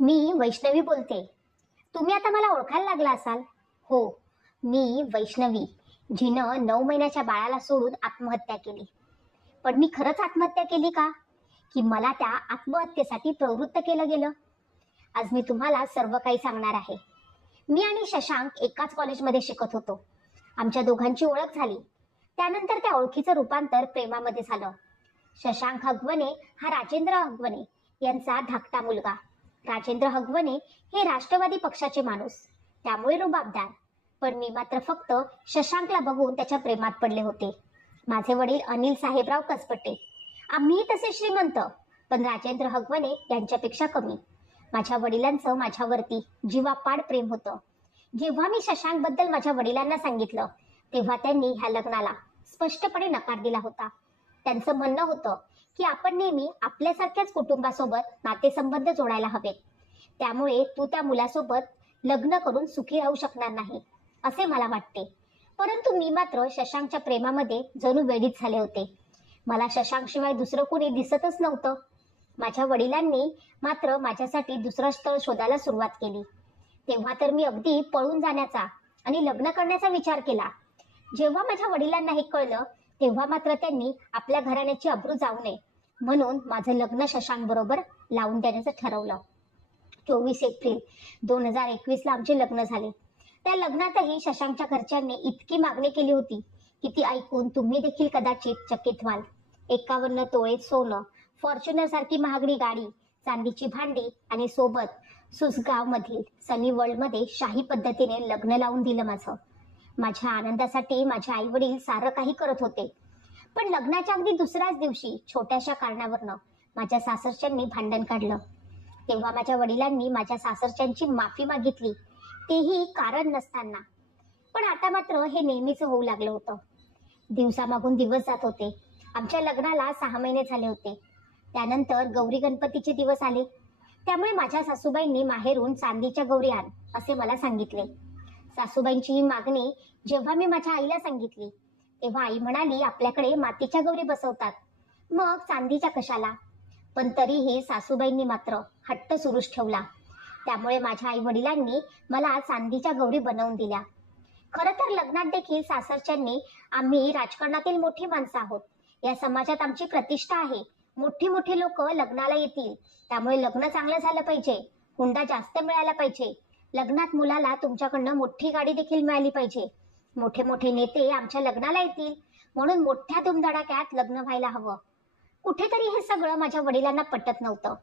मी वैष्णवी बोलते. तुम्ही आता मला ओळखायला लागला असाल. हो, मी वैष्णवी, जिनं 9 महिन्याच्या बाळाला सोडून आत्महत्या केली. पण मी खरंच आत्महत्या केली का, की मला त्या आत्महत्येसाठी प्रवृत्त केलं गेलं? आज मी तुम्हाला सर्व काही सांगणार आहे. मी आणि शशांक एकाच कॉलेजमध्ये शिकत होतो. आमच्या दोघांची ओळख झाली. त्यानंतर त्या ओळखीचं रूपांतर प्रेमामध्ये झालं. शशांक हगवणे हा राजेंद्र हगवणे यांचा धाकटा मुलगा. राजेंद्र हगवणे हे राष्ट्रवादी पक्षाचे माणूस, त्यामुळे रुबाबदार. पण मी मात्र फक्त शशांकला बघून त्याच्या प्रेमात पडले होते. माझे वडील अनिल साहेबराव कसपटे. आम्हीही तसे श्रीमंत, पण राजेंद्र हगवणे यांच्यापेक्षा कमी. माझ्या वडिलांचं माझ्यावरती जीवापाड प्रेम होतं. जेव्हा मी शशांकबद्दल माझ्या वडिलांना सांगितलं, तेव्हा त्यांनी ह्या लग्नाला स्पष्टपणे नकार दिला होता. त्यांचं म्हणणं होतं की आपण नेहमी आपल्यासारख्याच कुटुंबासोबत नातेसंबंध जोडायला हवेत. त्यामुळे तू त्या मुलासोबत लग्न करून सुखी राहू शकणार नाही, असे मला वाटते. परंतु मी मात्र शशांकच्या प्रेमामध्ये जणू वेडीच झाले होते. मला शशांकशिवाय दुसरं कोणी दिसतच नव्हतं. माझ्या वडिलांनी मात्र माझ्यासाठी दुसरं स्थळ शोधायला सुरुवात केली. तेव्हा तर मी अगदी पळून जाण्याचा आणि लग्न करण्याचा विचार केला. जेव्हा माझ्या वडिलांना हे कळलं, तेव्हा मात्र त्यांनी आपल्या घराण्याची अब्रू जाऊ नये म्हणून माझं लग्न शशांक बरोबर लावून देण्याचं ठरवलं. 24 एप्रिल 2021 ला आमचे लग्न झाले. त्या लग्नातही शशांकच्या घरच्यांनी इतकी मागणी केली होती की ती ऐकून तुम्ही देखील कदाचित चकित व्हाल. 51 तोळे सोनं, फॉर्च्युनर सारखी महागडी गाडी, चांदीची भांडी आणि सोबत सुसगाव मधील सनी वर्ल्ड मध्ये शाही पद्धतीने लग्न लावून दिलं माझं. माझ्या आनंदासाठी माझे आई वडील सारं काही करत होते. पण लग्नाच्या अगदी दुसऱ्याच दिवशी छोट्याशा कारणावरनं माझ्या सासरच्यांनी भांडण काढलं. तेव्हा माझ्या वडिलांनी माझ्या सासरच्यांची माफी मागितली, तेही कारण नसताना. पण आता मात्र हे नेहमीच होऊ लागलं होतं. दिवसामागून दिवस जात होते. आमच्या लग्नाला 6 महिने झाले होते. त्यानंतर गौरी गणपतीचे दिवस आले. त्यामुळे माझ्या सासूबाईंनी माहेरून चांदीच्या गौरी आण असे मला सांगितले. सासूबाईंची ही मागणी जेव्हा मी माझ्या आईला सांगितली, तेव्हा आई म्हणाली आपल्याकडे मातीच्या गौरी बसवतात, मग चांदीच्या कशाला? पण तरीही सासूबाईंनी मात्र हट्ट सुरूच ठेवला. त्यामुळे माझ्या आई वडिलांनी मला चांदीच्या गौरी बनवून दिल्या. खरं तर लग्नात देखील सासरच्यांनी आम्ही राजकारणातील मोठी माणसं आहोत, या समाजात आमची प्रतिष्ठा आहे, मोठी मोठी लोक लग्नाला येतील, त्यामुळे लग्न चांगलं झालं पाहिजे, हुंडा जास्त मिळाला पाहिजे, लग्नात मुलाला तुमच्याकडनं मोठी गाडी देखील मिळाली पाहिजे, मोठे मोठे नेते आमच्या लग्नाला येतील, म्हणून मोठ्या धुमधडाक्यात लग्न व्हायला हवं. कुठेतरी हे सगळं माझ्या वडिलांना पटत नव्हतं.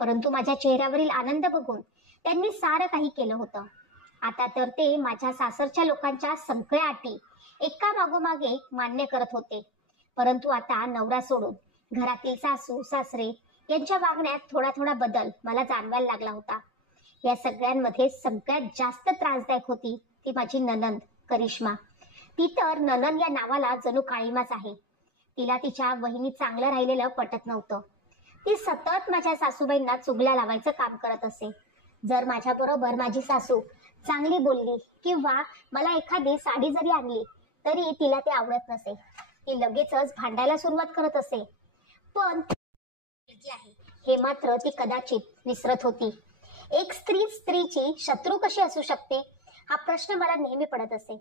परंतु माझ्या चेहऱ्यावरील आनंद बघून त्यांनी सारं काही केलं होतं. आता तर ते माझ्या सासरच्या लोकांच्या सगळ्या अटी एका मागोमाग एक मान्य करत होते. परंतु आता नवरा सोडून घरातील सासू सासरे यांच्या वागण्यात थोडा थोडा बदल मला जाणवायला लागला होता. या सगळ्यांमध्ये सगळ्यात जास्त त्रासदायक होती ती माझी नणंद करिश्मा. ती तर नणंद या नावाला जणू काळीमाच आहे. तिला तिच्या वहिनी चांगलं राहिलेलं पटत नव्हतं. ती सतत माझ्या सासूबाईंना चुगल्या लावायचं काम करत असे. जर माझ्या बरोबर माझी सासू चांगली बोलली किंवा मला एखादी साडी जरी आणली तरी तिला ते आवडत नसे. ती लगेचच भांडायला सुरुवात करत असे. पण हे मात्र ती कदाचित विसरत होती. एक स्त्री स्त्रीची शत्रू कशी असू शकते हा प्रश्न मला नेहमी पडत असे.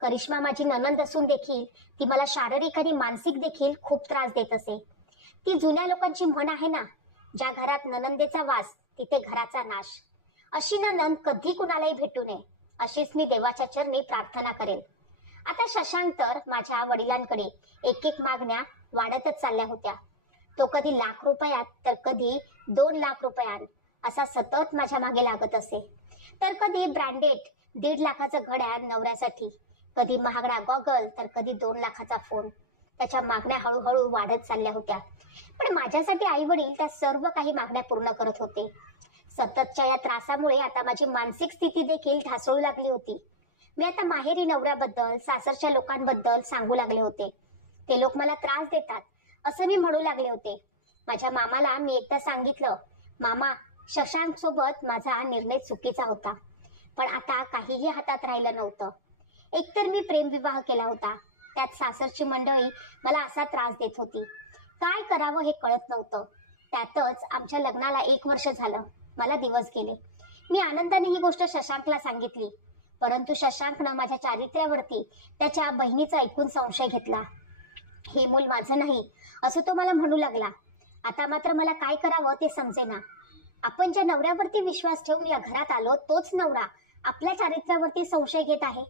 करिश्मा माझी नणंद असून देखील ती मला शारीरिक आणि मानसिक देखील खूप त्रास देत असे. ती जुन्या लोकांची म्हण आहे ना, ज्या घरात नणंदेचा वास तिथे घराचा नाश. अशी नणंद कधी कुणालाही भेटू नये अशीच मी देवाच्या चरणी प्रार्थना करेल. आता शशांक तर माझ्या वडिलांकडे एक एक मागण्या वाढतच चालल्या होत्या. तो कधी लाख रुपयात तर कधी 2 लाख रुपयात असा सतत माझ्या मागे लागत असे. तर कधी ब्रँडेड 1.5 लाखाचं घड्याळ नवऱ्यासाठी, कधी महागडा गॉगल तर कधी 2 लाखाचा फोन. त्याच्या मागण्या हळूहळू वाढत चालल्या होत्या. पण माझ्यासाठी आई वडील त्या सर्व काही मागण्या पूर्ण करत होते. सततच्या या त्रासामुळे आता माझी मानसिक स्थिती देखील ढासळू लागली होती. मी आता माहेरी नवऱ्याबद्दल सासरच्या लोकांबद्दल सांगू लागले होते. ते लोक मला त्रास देतात असं मी म्हणू लागले होते. माझ्या मामाला मी एकदा सांगितलं, मामा शशांक सोबत माझा निर्णय चुकीचा होता. पण आता काहीही हातात राहिलं नव्हतं. एकतर मी प्रेमविवाह केला होता, त्यात सासरची मंडळी मला असा त्रास देत होती. काय करावं हे कळत नव्हतं. त्यातच आमच्या लग्नाला 1 वर्ष झालं. मला दिवस गेले. मी आनंदाने ही गोष्ट शशांकला सांगितली, परंतु शशांकनं माझ्या चारित्र्यावरती त्याच्या बहिणीचा ऐकून संशय घेतला. हे मूल माझं नाही असं तो मला म्हणू लागला. आता मात्र मला काय करावं ते समजेना. आपण ज्या नवऱ्यावरती विश्वास ठेवून या घरात आलो तोच नवरा आपल्या चारित्र्यावरती संशय घेत आहे.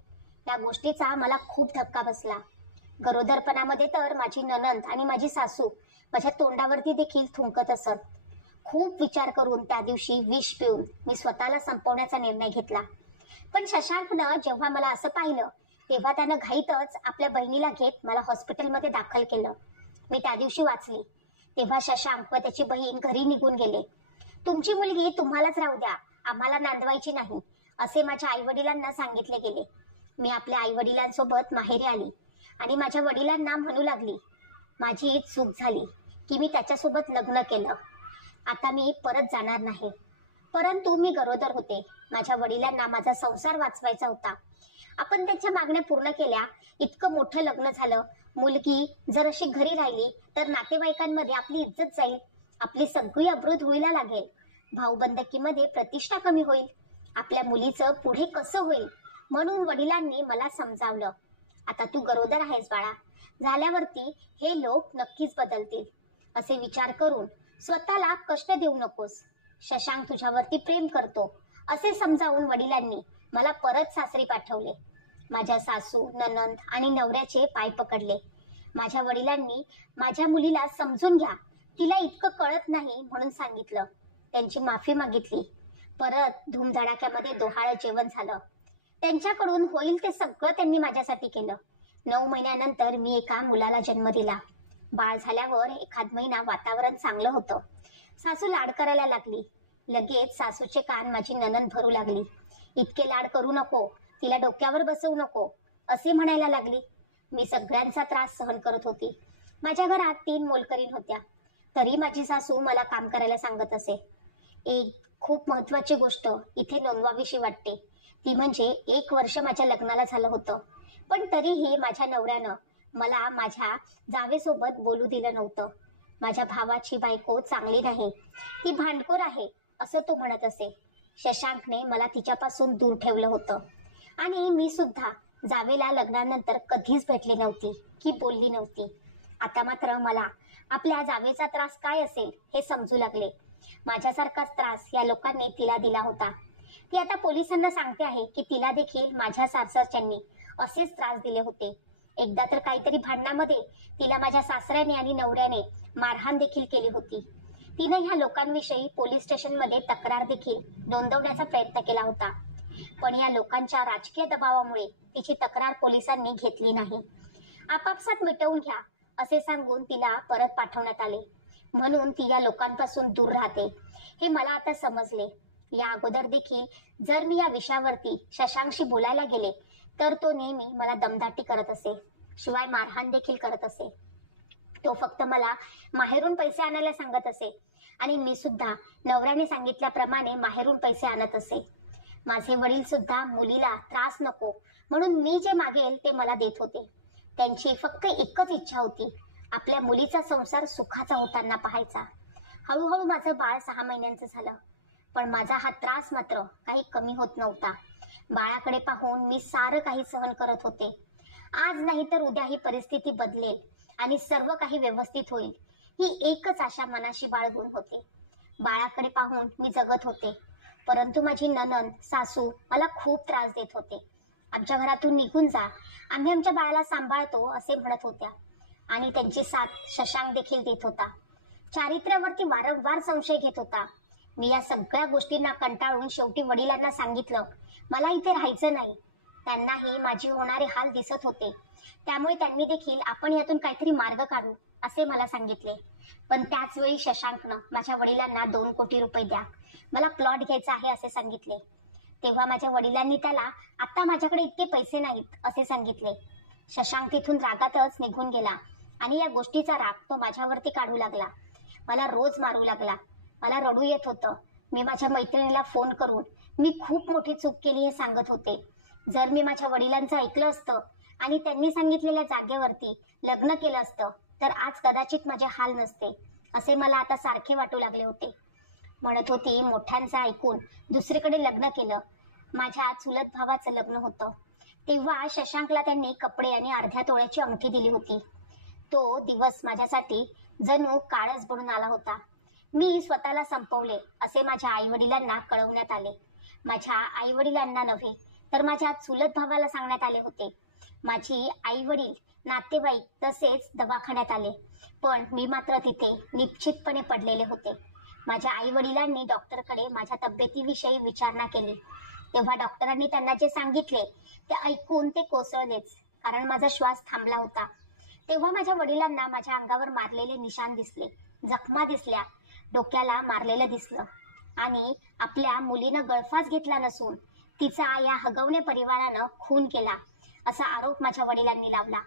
या गोष्टीचा मला खूप धक्का बसला. गरोदरपणामध्ये तर माझी नणंद आणि माझी सासू माझ्या तोंडावरती देखील थुंकत असत. खूप विचार करून त्या दिवशी विष पिऊन मी स्वतःला संपवण्याचा निर्णय घेतला. पण शशांकनं जेव्हा मला असं पाहिलं तेव्हा त्यानं घाईतच आपल्या बहिणीला घेत मला हॉस्पिटलमध्ये दाखल केलं. मी त्या दिवशी वाचली तेव्हा शशांक व त्याची बहीण घरी निघून गेले. तुमची मुलगी तुम्हालाच राहू द्या, आम्हाला नांदवायची नाही असे माझ्या आईवडिलांना सांगितले गेले. मी आपल्या आईवडिलांसोबत माहेरी आली आणि माझ्या वडिलांना म्हणू लागली, माझी चूक झाली की मी त्याच्यासोबत लग्न केलं. आता मी परत जाणार नाही. परंतु मी गरोदर होते. माझ्या वडिलांना माझा संसार वाचवायचा होता. आपण त्यांच्या मागण्या पूर्ण केल्या. इतकं मोठं लग्न झालं. मुलगी जर अशी घरी राहिली तर नातेवाईकांमध्ये आपली इज्जत जाईल, आपली सगळी अब्रू धुळीला लागेल, भाऊबंदकीमध्ये प्रतिष्ठा कमी होईल, आपल्या मुलीचं पुढे कसं होईल. म्हणून वडिलांनी मला समजावलं, आता तू गरोदर आहेस बाळा, झाल्यावरती हे लोक नक्कीच बदलतील. असे विचार करून स्वतःला कष्ट देऊ नकोस. शशांक तुझ्यावरती प्रेम करतो असे समजावून वडिलांनी मला परत सासरी पाठवले. माझ्या सासू, नणंद आणि नवऱ्याचे पाय पकडले. माझ्या वडिलांनी माझ्या मुलीला समजून घ्या, तिला इतकं कळत नाही म्हणून सांगितलं. त्यांची माफी मागितली. परत धूमधडाक्यामध्ये डोहाळं जेवण झालं. त्यांच्याकडून होईल ते सगळं त्यांनी माझ्यासाठी केलं. 9 महिन्यानंतर मी एका मुलाला जन्म दिला. बाळ झाल्यावर एखाद महिना वातावरण चांगलं होतं. सासू लाड करायला लागली. लगेच सासूचे कान माझी नणंद भरू लागली. इतके लाड करू नको, तिला डोक्यावर बसवू नको असे म्हणायला लागली. मी सगळ्यांचा त्रास सहन करत होती. माझ्या घरात 3 मोलकरीण होत्या, तरी माझी सासू मला काम करायला सांगत असे. एक खूप महत्वाची गोष्ट इथे नोंदवावीशी वाटते, ती म्हणजे 1 वर्ष माझ्या लग्नाला झालं होतं, पण तरीही माझ्या नवऱ्यानं मला माझ्या जावेसोबत बोलू दिलं नव्हतं. माझ्या भावाची बायको चांगली नाही, ती भांडखोर आहे असं तो म्हणत असे. शशांकने मला तिच्यापासून दूर ठेवलं होतं आणि मी सुद्धा जावेला लग्नानंतर कधीच भेटली नव्हती की बोलली नव्हती. आता मात्र मला आपल्या जावेचा त्रास काय असेल हे समजू लागले. माझ्यासारखाच त्रास या लोकांनी तिला दिला होता. ती आता पोलिसांना सांगते आहे की तिला देखील माझ्या सासरच्यांनी असेच त्रास दिले होते. एकदा तर काहीतरी भांडणामध्ये तिला माझ्या सासऱ्याने आणि नवऱ्याने मारहाण देखील केली होती. तिने ह्या लोकांविषयी पोलीस स्टेशनमध्ये तक्रार देखील नोंदवण्याचा प्रयत्न केला होता, पण या लोकांच्या राजकीय दबावामुळे तिची तक्रार पोलिसांनी घेतली नाही. आपापसात मिटवून घ्या असे सांगून तिला परत पाठवण्यात आले. म्हणून ती या लोकांपासून दूर राहते हे मला आता समजले. या अगोदर देखील जर मी या विषयावरती शशांकशी बोलायला गेले तर तो नेहमी मला दमदाटी करत असे, शिवाय मारहाण देखील करत असे. तो फक्त मला माहेरून पैसे आणायला सांगत असे आणि मी सुद्धा नवऱ्याने सांगितल्याप्रमाणे माहेरून पैसे आणत असे. माझे वडील सुद्धा मुलीला त्रास नको म्हणून मी जे मागेल ते मला देत होते. त्यांची फक्त एकच इच्छा होती, आपल्या मुलीचा संसार सुखाचा होताना पाहायचा. हळूहळू माझं बाळ 6 महिन्यांचं झालं, पण माझा हा त्रास मात्र काही कमी होत नव्हता. बाळाकडे पाहून मी सारं काही सहन करत होते. आज नाही तर उद्या ही परिस्थिती बदलेल आणि सर्व काही व्यवस्थित होईल ही एकच आशा मनाशी बाळगून होते. बाळाकडे पाहून मी जगत होते, परंतु माझी नणंद, सासू मला खूप त्रास देत होते. आमच्या घरातून निघून जा, आम्ही आमच्या बाळाला सांभाळतो असे म्हणत होत्या आणि त्यांची साथ शशांक देखील देत होता. चारित्र्यावरती वारंवार संशय घेत होता. मी या सगळ्या गोष्टींना कंटाळून शेवटी वडिलांना सांगितलं, मला इथे राहायचं नाही. त्यांनाही माझी होणारे हाल दिसत होते, त्यामुळे त्यांनी देखील आपण यातून काहीतरी मार्ग काढू असे मला सांगितले. पण त्याच वेळी शशांकनं माझ्या वडिलांना 2 कोटी रुपये द्या, मला प्लॉट घ्यायचा आहे असे सांगितले. तेव्हा माझ्या वडिलांनी त्याला आता माझ्याकडे इतके पैसे नाहीत असे सांगितले. शशांक तिथून रागातच निघून गेला आणि या गोष्टीचा राग तो माझ्यावरती काढू लागला. मला रोज मारू लागला. मला रडू येत होतं. मी माझ्या मैत्रिणीला फोन करून मी खूप मोठी चूक केली हे सांगत होते. जर मी माझ्या वडिलांचं ऐकलं असतं आणि त्यांनी सांगितलेल्या जागेवरती लग्न केलं असतं तर आज कदाचित माझे हाल नसते असे मला आता सारखे वाटू लागले होते. म्हणत होती मोठ्यांचं ऐकून दुसरीकडे लग्न केलं. माझ्या चुलत भावाचं लग्न होतं. तेव्हा शशांकला त्यांनी कपडे आणि अर्ध्या तोळ्याची अंगठी दिली होती. तो दिवस माझ्यासाठी जणू काळच बनून आला होता. मी स्वतःला संपवले असे माझ्या आई वडिलांना कळवण्यात आले. माझ्या आई वडिलांना नव्हे तर माझ्या चुलत भावाला सांगण्यात आले होते. माझी आई वडील, नातेवाईक तसेच दवाखान्यात आले, पण मी मात्र तिथे निश्चितपणे पडलेले होते. माझ्या आई वडिलांनी डॉक्टरकडे माझ्या तब्येतीविषयी विचारणा केली. तेव्हा डॉक्टरांनी त्यांना जे सांगितले ते ऐकून ते कोसळलेच, कारण माझा श्वास थांबला होता. तेव्हा माझ्या वडिलांना माझ्या अंगावर मारलेले निशाण दिसले, जखमा दिसल्या, डोक्याला मारलेलं दिसलं आणि आपल्या मुलीनं गळफास घेतला नसून तिचा या हगवणे परिवारानं खून केला असा आरोप माझ्या वडिलांनी लावला.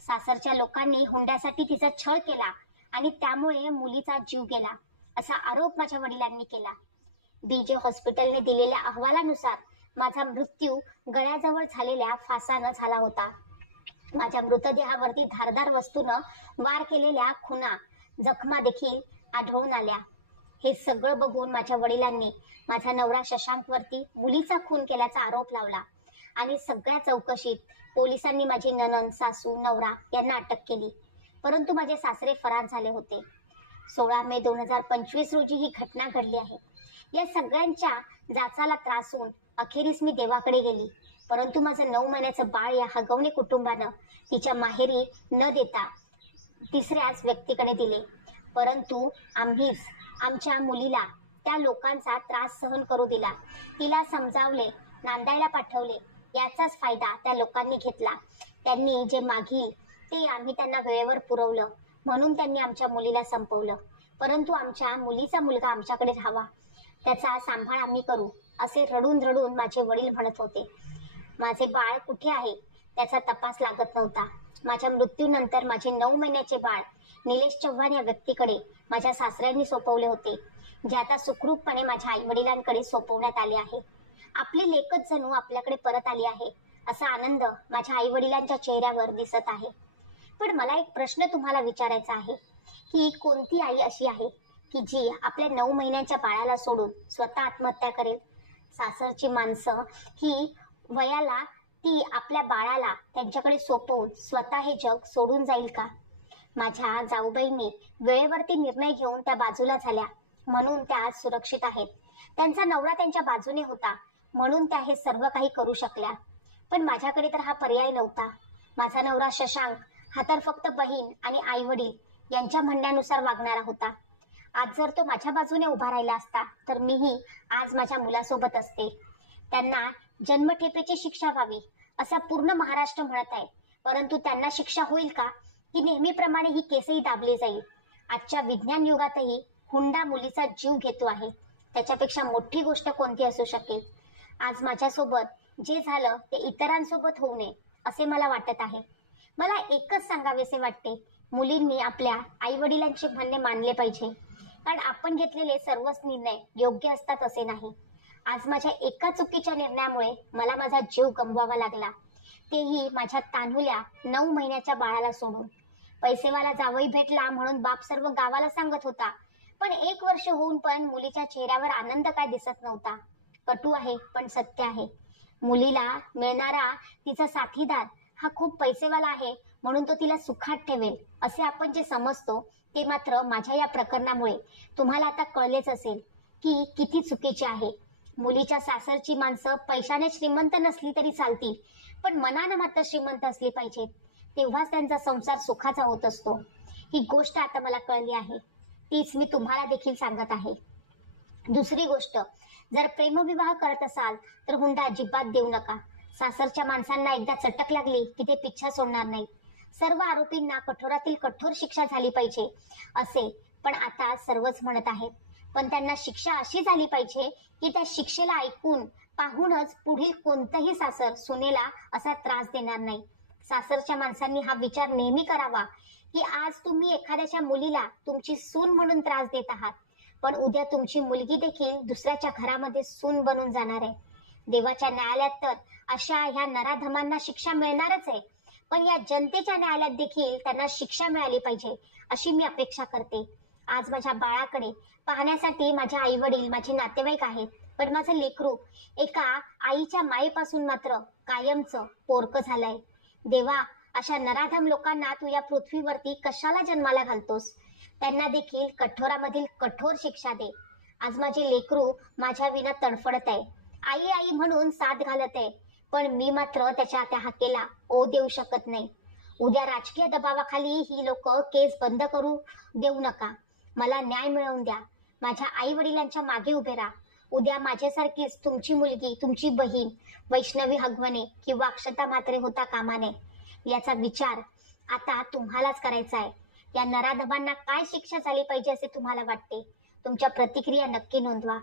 सासरच्या लोकांनी हुंड्यासाठी तिचा छळ केला आणि त्यामुळे मुलीचा जीव गेला असा आरोप माझ्या वडिलांनी केला. बीजे हॉस्पिटलने दिलेल्या अहवालानुसार माझा मृत्यू गळ्याजवळ झालेल्या फासानं झाला होता. माझ्या मृतदेहावरती धारदार वस्तूनं वार केलेल्या खुणा, जखमा देखील आढळून आल्या. हे सगळं बघून माझ्या वडिलांनी माझा नवरा शशांकवरती मुलीचा खून केल्याचा आरोप लावला आणि सगळ्या चौकशीत पोलिसांनी माझी नणंद, सासू, नवरा यांना अटक केली. परंतु माझे सासरे फरार झाले होते. 16 मे 2025 रोजी ही घटना घडली आहे. या सगळ्यांच्या जाचाला त्रास होऊन अखेरीस मी देवाकडे गेली, परंतु माझं 9 महिन्याचं बाळ या हगवणे कुटुंबानं तिच्या माहेरी न देता तिसऱ्याच व्यक्तीकडे दिले. परंतु आम्हीच आमच्या मुलीला त्या लोकांचा त्रास सहन करू दिला. तिला समजावले, नांदायला पाठवले. याचाच फायदा त्या लोकांनी घेतला. त्यांनी जे मागील ते आम्ही त्यांना वेळेवर पुरवलं, म्हणून त्यांनी आमच्या मुलीला संपवलं. परंतु आमच्या मुलीचा मुलगा आमच्याकडे राहावा, त्याचा सांभाळ आम्ही करू असे रडून रडून माझे वडील म्हणत होते. माझे बाळ कुठे आहे त्याचा तपास लागत नव्हता. माझ्या मृत्यूनंतर माझे 9 महिन्याचे बाळ निलेश चव्हाण या व्यक्तीकडे माझ्या सासऱ्यांनी सोपवले होते, जे आता सुखरूपपणे माझ्या आई वडिलांकडे सोपवण्यात आले आहे. आपली लेकच जणू आपल्याकडे परत आली आहे असा आनंद माझ्या आई वडिलांच्या चेहऱ्यावर दिसत आहे. पण मला एक प्रश्न तुम्हाला विचारायचा आहे की कोणती आई अशी आहे की जी आपल्या 9 महिन्याच्या बाळाला सोडून स्वतः आत्महत्या करेल? सासरची माणसं ही वयाला ती आपल्या बाळाला त्यांच्याकडे सोपवून स्वतः हे जग सोडून जाईल का? माझ्या जाऊबाईंनी वेळेवरती निर्णय घेऊन त्या बाजूला झाल्या, म्हणून त्या आज सुरक्षित आहेत. त्यांचा नवरा त्यांच्या बाजूने होता, म्हणून त्या हे सर्व काही करू शकल्या. पण माझ्याकडे तर हा पर्याय नव्हता. माझा नवरा शशांक हा तर फक्त बहीण आणि आई वडील यांच्या म्हणण्यानुसार वागणारा होता. आज जर तो माझ्या बाजूने उभा राहिला असता तर मीही आज माझ्या मुलासोबत असते. त्यांना जन्मठेपेची शिक्षा व्हावी असा पूर्ण महाराष्ट्र म्हणत आहे, परंतु त्यांना शिक्षा होईल का की नेहमीप्रमाणे ही केसही दाबली जाईल? आजच्या विज्ञान युगातही हुंडा मुलीचा जीव घेतो आहे. त्याच्यापेक्षा मोठी गोष्ट कोणती असू शकेल? आज माझ्यासोबत जे झालं ते इतरांसोबत होऊ नये असे मला वाटत आहे. मला एकच सांगावेसे वाटते, मुलींनी आपल्या आई वडिलांचे म्हणणे मानले पाहिजे, कारण आपण घेतलेले सर्वच निर्णय योग्य असतात असे नाही. आज माझ्या एका चुकीच्या निर्णयामुळे मला माझा जीव गमवावा लागला, तेही माझ्या तान्हुल्या 9 महिन्याच्या बाळाला सोडून. पैसेवाला जावई भेटला म्हणून बाप सर्व गावाला सांगत होता, पण 1 वर्ष होऊन पण मुलीच्या चेहऱ्यावर आनंद काय दिसत नव्हता. कटू आहे पण सत्य आहे. मुलीला मिळणारा तिचा साथीदार हा खूप पैसेवाला आहे म्हणून तो तिला सुखात ठेवेल असे आपण जे समजतो ते मात्र माझ्या या प्रकरणामुळे तुम्हाला आता कळलेच असेल की किती चुकीचे आहे. मुलीच्या सासरची माणसं पैशाने श्रीमंत नसली तरी चालतील, पण मनानं मात्र श्रीमंत असली पाहिजेत, तेव्हाच त्यांचा संसार सुखाचा होत असतो. ही गोष्ट आता मला कळली आहे, तीच मी तुम्हाला देखील सांगत आहे. दुसरी गोष्ट, जर प्रेमविवाह करत असाल तर हुंडा अजिबात देऊ नका. सासरच्या माणसांना एकदा चटक लागली की ते पिच्छा सोडणार नाही. सर्व आरोपींना कठोरातील कठोर शिक्षा झाली पाहिजे असे पण आता सर्वच म्हणत आहेत, पण त्यांना शिक्षा अशी झाली पाहिजे की त्या शिक्षेला ऐकून पाहूनच पुढील कोणतंही सासर सुनेला असा त्रास देणार नाही. सासरच्या माणसांनी हा विचार नेहमी करावा की आज तुम्ही एखाद्याच्या मुलीला तुमची सून म्हणून त्रास देत आहात, पण उद्या तुमची मुलगी देखील दुसऱ्याच्या घरामध्ये सून बनून जाणार आहे. देवाच्या न्यायालयात तर अशा ह्या नराधमांना शिक्षा मिळणारच आहे, पण या जनतेच्या न्यायालयात देखील त्यांना शिक्षा मिळाली पाहिजे अशी मी अपेक्षा करते. आज माझ्या बाळाकडे पाहण्यासाठी माझे आई वडील, माझे नातेवाईक आहेत, पण माझं लेकरू एका आईच्या मायेपासून मात्र कायमचं पोरकं झालंय. देवा, अशा नराधम लोकांना तू या पृथ्वीवरती कशाला जन्माला घालतोस? त्यांना देखील कठोरामधील कठोर शिक्षा दे. आज माझे लेकरू माझ्या विना तडफडत आहे, आई आई म्हणून साथ घालत आहे, पण मी मात्र त्याच्या त्या हाकेला ओ देऊ शकत नाही. उद्या राजकीय दबावाखाली ही लोक केस बंद करू देऊ नका. मला न्याय मिळवून द्या. माझ्या आई वडिलांच्या मागे उभे राहा. उद्या माझ्यासारखीच तुमची मुलगी, तुमची बहीण वैष्णवी हगवणे किंवा अक्षता म्हात्रे होता कामा नये. याचा विचार आता तुम्हालाच करायचा आहे. या नराधमांना काय शिक्षा झाली पाहिजे असे तुम्हाला वाटते? तुमच्या प्रतिक्रिया नक्की नोंदवा.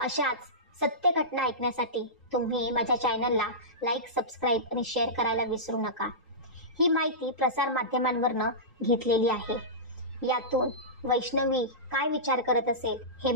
अशाच सत्य घटना ऐकण्यासाठी तुम्ही माझ्या चॅनलला लाईक, सबस्क्राईब आणि शेअर करायला विसरू नका. ही माहिती प्रसार माध्यमांवरनं घेतलेली आहे. यातून वैष्णवी काय विचार करत असेल हे